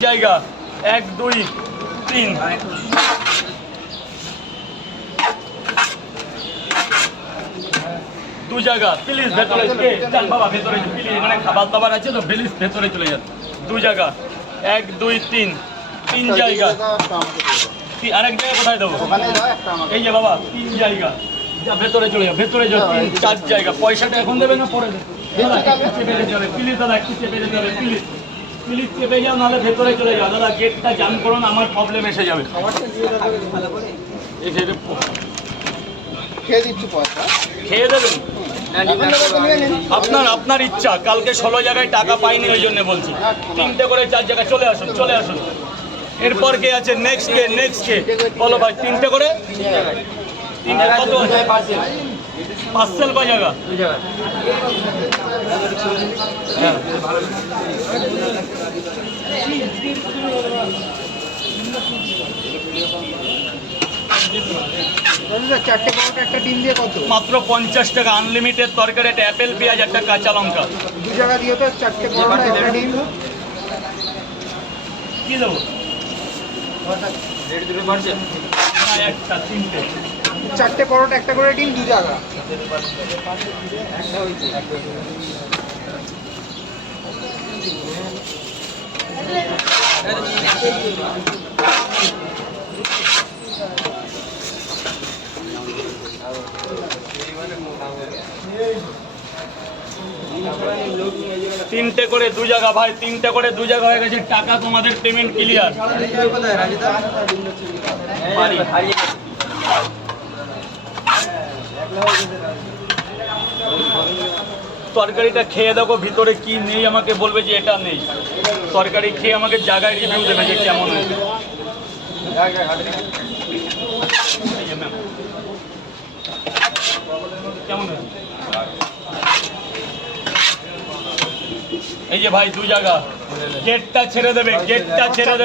জায়গা 1 2 3 দু জায়গা প্লিজ ভেতরে চান বাবা ভেতরে প্লিজ এখানে খাবার দাবার আছে তো প্লিজ ভেতরে চলে যান দু জায়গা 1 2 3 তিন জায়গা আরেক জায়গা কোথায় দেবো এই যে বাবা তিন জায়গা যা ভেতরে চলে যাও ভেতরে যাও তিন চার জায়গা পয়সাটা এখন দেবে না পরে দেবে প্লিজ দাদা একটু চেপে যেতে হবে প্লিজ প্লিজ চেপে যাও নাহলে ভেতরে চলে যাও দাদা গেটটা জাম করুন আমার প্রবলেম এসে যাবে খেয়ে দেবেন আপনার ইচ্ছা কালকে 16 জায়গায় টাকা পাইনি ওই জন্য বলছি তিনটে করে চার জায়গায় চলে আসুন এরপর কে আছে নেক্সট কে বলো ভাই তিনটে করে তিনটে কত পার্সেল কয় জায়গা চারটে পরোটা একটা ডিম দিয়ে কত মাত্র 50 টাকা আনলিমিটেড তরকারি একটা অ্যাপেল পেঁয়াজ একটা কাঁচা লঙ্কা দু জায়গা দিয়ে তো চারটে পরোটা একটা ডিম কি দেবো একটা তিনটে চারটে পরোটা একটা করে ডিম দু জায়গা তিনটে করে দু জায়গা ভাই তিনটে করে দু জায়গা হয়ে গেছে টাকা তোমাদের পেমেন্ট ক্লিয়ার তরকারিটা খেয়ে দেখো ভিতরে কি নেই আমাকে বলবে যে এটা নেই তরকারি খেয়ে আমাকে জায়গায় রিভিউ দেবে যে কেমন হয়েছে কেমন হয়েছে এই যে ভাই দু জায়গা গেটটা ছেড়ে দেবে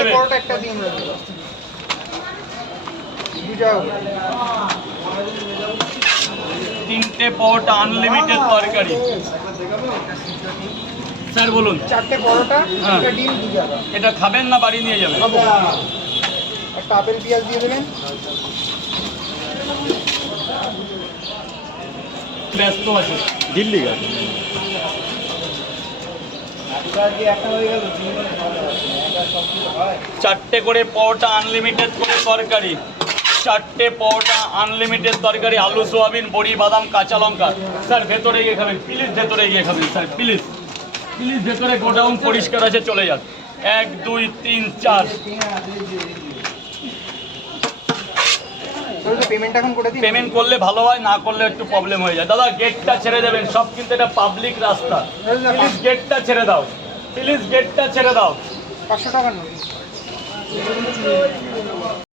পরোটা একটা ডিম দু জায়গা তিনটে পরোটা আনলিমিটেড তরকারি স্যার বলুন চারটে পরোটা একটা ডিম দু জায়গা এটা খাবেন না বাড়ি নিয়ে যাবেন একটা আপেল পেঁয়াজ দিয়ে দেবেন ব্যস্ত আছে দিল্লি গেছে চারটে করে পরোটা আনলিমিটেড করে তরকারি চারটে পরোটা আনলিমিটেড তরকারি আলু সোয়াবিন বড়ি বাদাম কাঁচা লঙ্কা স্যার ভেতরে গিয়ে খাবেন প্লিজ ভেতরে গিয়ে খাবেন স্যার প্লিজ ভেতরে গোডাউন পরিষ্কার আছে চলে যান 1 2 3 4 পেমেন্ট এখন করে দিন পেমেন্ট করলে ভালো হয় না করলে একটু প্রবলেম হয়ে যায় দাদা গেটটা ছেড়ে দেবেন সব কিন্তু এটা পাবলিক রাস্তা প্লিজ গেটটা ছেড়ে দাও 500 টাকার নোট